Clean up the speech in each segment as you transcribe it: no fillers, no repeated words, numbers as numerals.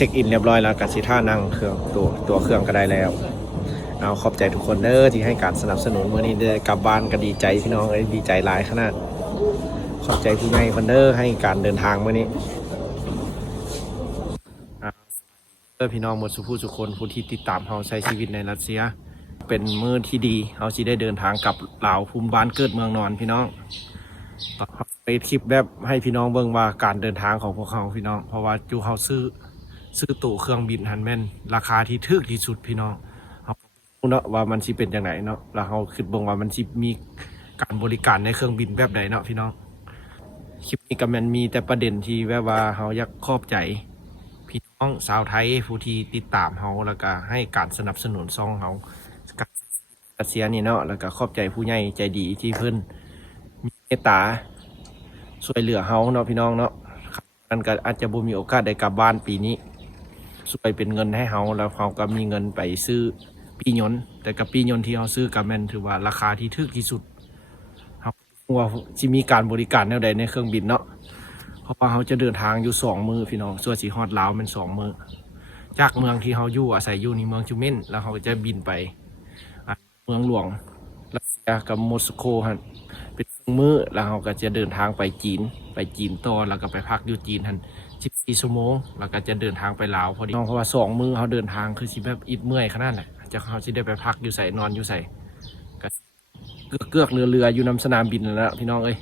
เช็คอินเรียบร้อยแล้วกับสิท่านั่งเครื่องตัวเครื่องก็ได้แล้วเอาขอบใจทุกคนเด้อที่ให้การสนับสนุนเมื่อนี้เด้อกลับบ้านก็ดีใจพี่น้องเลยดีใจหลายขนาดขอบใจผู้ใหญ่คนเด้อให้การเดินทางเมื่อนี้พี่น้องหมดสุภูสุคนผู้ที่ติดตามเฮาใช้ชีวิตในรัสเซียเป็นมื้อที่ดีเฮาสิได้เดินทางกลับลาวภูมิบ้านเกิดเมืองนอนพี่น้องไปคลิปแบบให้พี่น้องเบิ่งว่าการเดินทางของพวกเขาพี่น้องเพราะว่าจูเฮาซื้อตั๋วเครื่องบินหันแม่นราคาที่ถูกที่สุดพี่น้องเฮาเนาะว่ามันสิเป็นจังไดเนาะแล้วเฮาคิดเบิ่งว่ามันสิมีการบริการในเครื่องบินแบบใดเนาะพี่น้องคลิปนี้ก็แม่นมีแต่ประเด็นที่แบบว่าเฮาอยากขอบใจพี่น้องชาวไทยผู้ที่ติดตามเฮาแล้วก็ให้การสนับสนุนซ่องเฮารัสเซียนี่เนาะแล้วก็ขอบใจผู้ใหญ่ใจดีที่เพิ่นมีเมตตาช่วยเหลือเฮาเนาะพี่น้องเนาะมันก็อาจจะบ่มีโอกาสได้กลับบ้านปีนี้ช่วยเป็นเงินให้เฮาแล้วเฮาก็มีเงินไปซื้อปียนต์แต่กับปียนต์ที่เฮาซื้อก็แม่นถือว่าราคาที่ถูกที่สุดเฮาว่าสิมีการบริการแนวใดในเครื่องบินเนาะเพราะว่าเฮาจะเดินทางอยู่2มื้อพี่น้องส่วนสิฮอดลาวมัน2มื้อจากเมืองที่เฮาอยู่อาศัยอยู่ในเมืองจูเม่นแล้วเฮาก็จะบินไปเมืองหลวงรัสเซียกับมอสโกฮะเป็นมื้อแล้วเราก็จะเดินทางไปจีนต่อแล้วก็ไปพักอยู่จีนทัน14 ชั่วโมงแล้วก็จะเดินทางไปลาวพอดีเพราะว่า2 มื้อเขาเดินทางคือสิแบบอิดเมื่อยขนาดแหละจะเขาสิได้ไปพักอยู่ใส่นอนอยู่ใส่ก็เกือกเรืออยู่นำสนามบินแล้วพี่น้องเอ้ย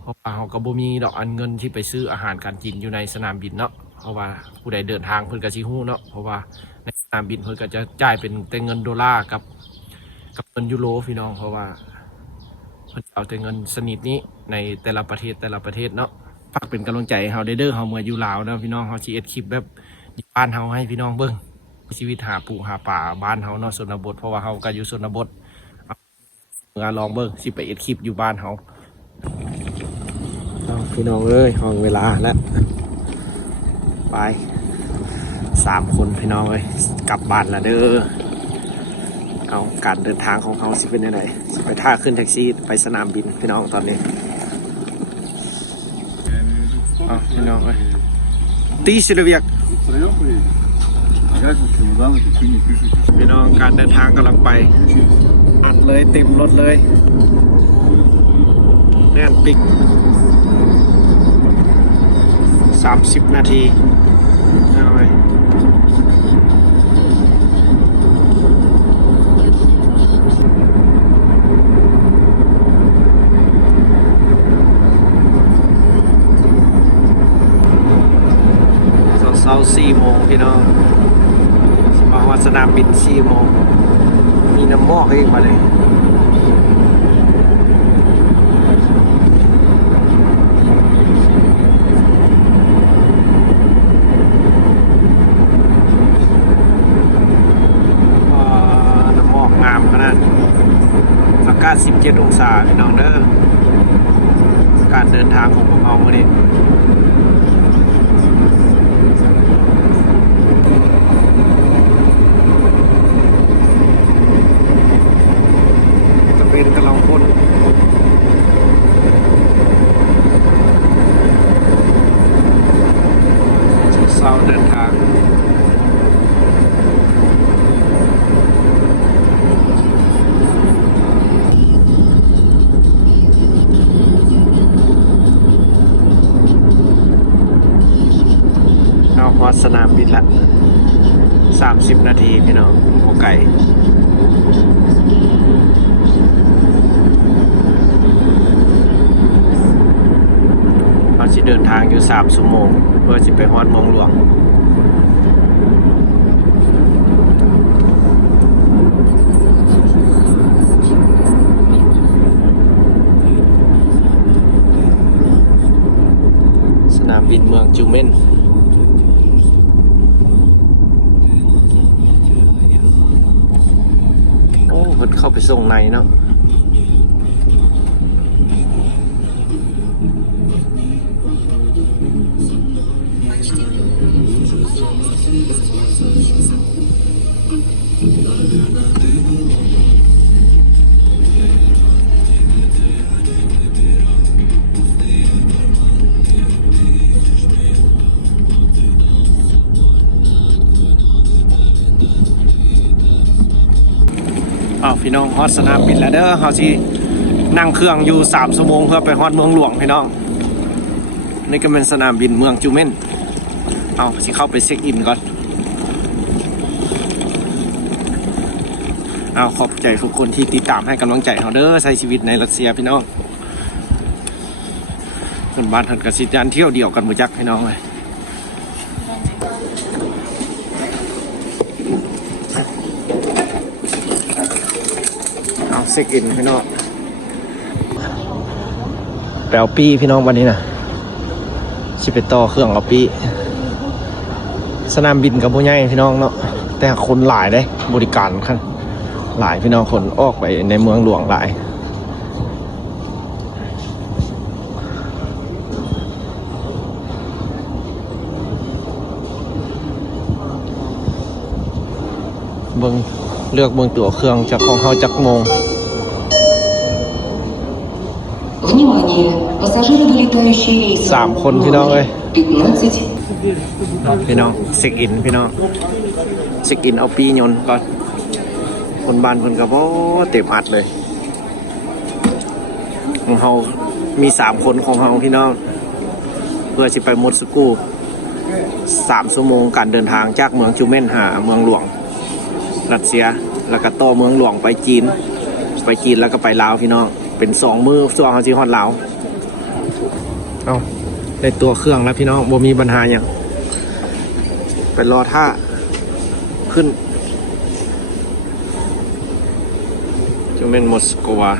เพราะว่าเขาก็บ่มีดอกอันเงินที่ไปซื้ออาหารการกินอยู่ในสนามบินเนาะเพราะว่าผู้ใดเดินทางเพิ่นก็สิฮู้เนาะเพราะว่าในสนามบินเพิ่นก็จะจ่ายเป็นแต่เงินดอลลาร์กับเงินยูโรพี่น้องเพราะว่าเพิ่นเอาแต่เงินสนิทนี้ในแต่ละประเทศเนาะฝากเป็นกำลังใจให้เฮาเด้อเฮาเมื่ออยู่ลาวเนาะพี่น้องเฮาสิเอ็ดคลิปแบบบ้านเฮาให้พี่น้องเบิ่งชีวิตหาปูหาป่าบ้านเฮาเนาะชนบทเพราะว่าเฮาก็อยู่ชนบทเมื่อลองเบิ่งสิไปเอ็ดคลิปอยู่บ้านเฮาพี่น้องเอ้ยห้องเวลาแล้วไป3 คนพี่น้องเอ้ยกลับบ้านละเด้อเอาการเดินทางของเขาสิเป็นยังไงไปท่าขึ้นแท็กซี่ไปสนามบินพี่น้องตอนนี้พี่น้องเลยตีสิลเวียกพี่น้องการเดินทางกำลังไปอัดเลยเต็มรถเลยแน่นปิก30 นาทีเอาไป4 โมงพี่น้องมาวัดสนามบิน4 โมงมีน้ำมอกเองมาเลยน้ำมอกงามขนาดอากาศ17 องศาพี่น้องเด้อการเดินทางของพวกเราวันนี้กำลังพ่นเศร้าเดินทางเอาพอสนามบินละ30 นาทีพี่น้องโอไก่เดินทางอยู่3 ชั่วโมงเพื่อจะไปฮอดเมืองหลวงสนามบินเมืองจูเม่นโอ้เพิ่นเข้าไปส่งในเนาะ พี่น้องฮอดสนามบินแล้วเด้อเฮาสินั่งเครื่องอยู่3ชั่วโมงเพื่อไปฮอดเมืองหลวงพี่น้องนี่ก็เป็นสนามบินเมืองจูเม่นเอาสิเข้าไปเช็คอินก่อนเอาขอบใจทุกคนที่ติดตามให้กำลังใจเราเด้อใช้ชีวิตในรัสเซียพี่น้องคนบ้านทันกสิจานเที่ยวเดียวกันมือจักพี่น้องเลยเอาเช็คอินพี่น้องแปลวปี้พี่น้องวันนี้นะชิไปต่อเครื่องเอาปี้สนามบินกับผู้ใหญ่พี่น้องเนาะแต่คนหลายได้บริการขั้นหลายพี่น้องคนออกไปในเมืองหลวงหลายเบิ่งเลือกเบิ่งตั๋วเครื่องจากของเขาจักโมง3 คนพี่น้องเอ้ยพี่น้องเช็คอินพี่น้องเช็คอินเอาปียนต์ก่อนคนบ้านคนกับโอ้เต็มอัดเลยของเรามี3 คนของเราพี่น้องเพื่อจะไปมอสโก3 ชั่วโมงการเดินทางจากเมืองจูเม่นหาเมืองหลวงรัสเซียแล้วก็ต่อเมืองหลวงไปจีนแล้วก็ไปลาวพี่น้องเป็น2 มื้อช่วงเขาจีฮอดลาวเอาได้ตัวเครื่องแล้วพี่น้องบ่มีปัญหาอย่างเป็นรอท่าขึ้นจูเม่นมอสโกวา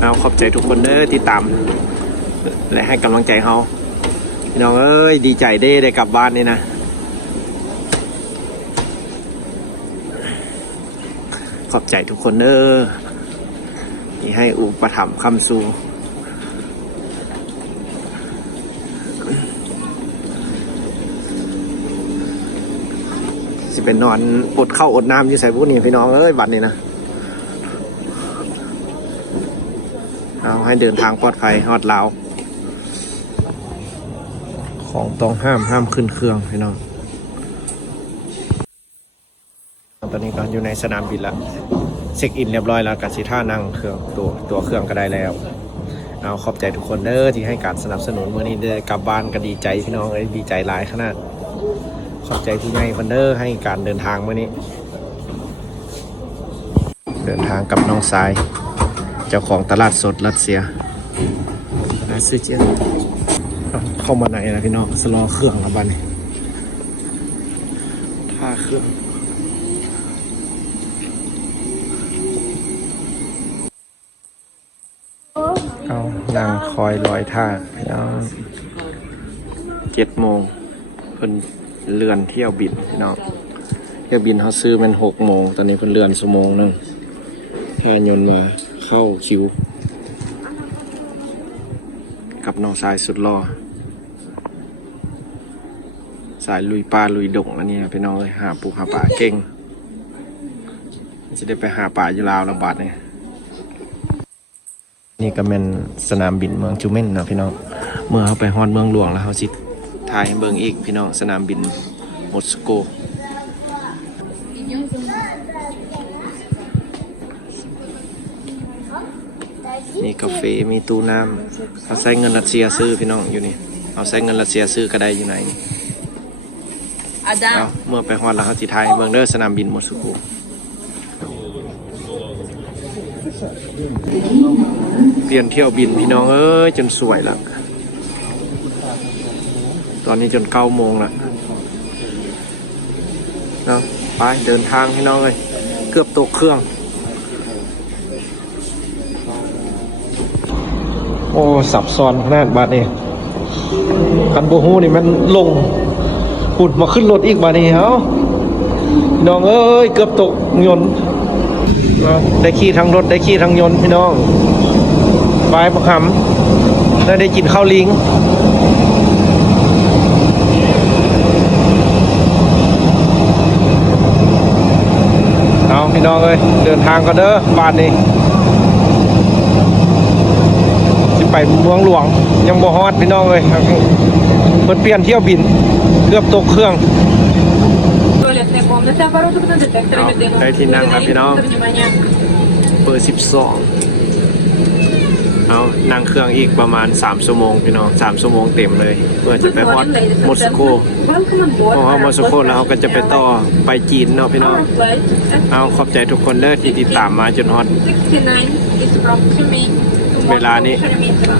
เอาขอบใจทุกคนเด้อติดตามและให้กำลังใจเขาพี่น้องเอ้ยดีใจได้กลับบ้านนี่นะขอบใจทุกคนเด้อที่ให้อุปถัมภ์คำสู่สิเป็นนอนอดข้าวอดน้ำอยู่ใส่พวกนี้พี่น้องเอ้ยบัดนี้นะเอาให้เดินทางปลอดภัยฮอดลาวของต้องห้ามขึ้นเครื่องพี่น้องตอนนี้ก็อยู่ในสนามบินแล้วเช็คอินเรียบร้อยแล้วกับสิท่านั่งเครื่องตัวเครื่องก็ได้แล้วเอาขอบใจทุกคนเด้อที่ให้การสนับสนุนวันนี้ได้กลับบ้านก็ดีใจพี่น้องเลยดีใจหลายขนาดขอบใจผู้ใหญ่คนเด้อให้การเดินทางวันนี้เดินทางกับน้องสายเจ้าของตลาดสดรัสเซียรัสเซียเข้ามาไหนนะพี่น้องสลอเครื่องละบันนี้ท่าเครื่องเอานางคอยลอยท่าแล้ว7 โมงเพิ่นเลื่อนเที่ยวบินพี่น้องเที่ยวบินเขาซื้อมัน6 โมงตอนนี้เพิ่นเลื่อนชั่วโมงนึงแค่ยนต์มาเข้าคิวกับน้องสายสุดรอสายลุยป่าลุยดงอันนี้พี่น้องเลยหาปูหาป่าเก่งจะได้ไปหาป่าอยู่ลาวระบาดเนี่ยนี่ก็เป็นสนามบินเมืองจูเม่นนะพี่น้องเมื่อเขาไปฮอดเมืองหลวงแล้วเขาสิถ่ายให้เบิ่งอีกพี่น้องสนามบินมอสโกมีกาแฟมีตู้น้ำเขาใช้เงินรัสเซียซื้อพี่น้องอยู่นี่เอาใช้เงินรัสเซียซื้อก็ได้อยู่ไหนเอาเมื่อไปฮอดแล้วเขาสิถ่ายให้เบิ่งเด้อสนามบินมอสโกเปลี่ยนเที่ยวบินพี่น้องเอ้ยจนสวยละตอนนี้จน9 โมงละเนาะไปเดินทางพี่น้องเลยเกือบตกเครื่องโอ้สับซ้อนขนาดบาดนี่คันโบฮูนี่มันลงขุดมาขึ้นรถอีกบาดนี่เอ้าพี่น้องเอ้ยเกือบตกยนต์ได้ขี่ทั้งรถได้ขี่ทั้งยนต์พี่น้องบายประคำได้กินข้าวลิงเอาพี่น้องเลยเดินทางก็เด้อบ้านนี้จะไปเมืองหลวงยังบ่ฮอดพี่น้องเลยมันเปลี่ยนเที่ยวบินเกือบตกเครื่อง Это оборудовано детекторами дыма. Дайте нам, Благодарим Папино. за внимание.เบอร์12เอานั่งเครื่องอีกประมาณ3ชั่วโมงพี่น้อง3ชั่วโมงเต็มเลยเพื่อจะไปฮอด Good morning, ladies and มอสโก gentlemen. Welcome on board พอฮอดมอสโกแล้วเราก็จะไปต่อไปจีนเนาะพี่น้อง our flight at เอาขอบใจทุกคนเด้อที่ติดตามมาจนฮอด 69 is from Kunming to เวลานี้ Moscow, Sharaminska.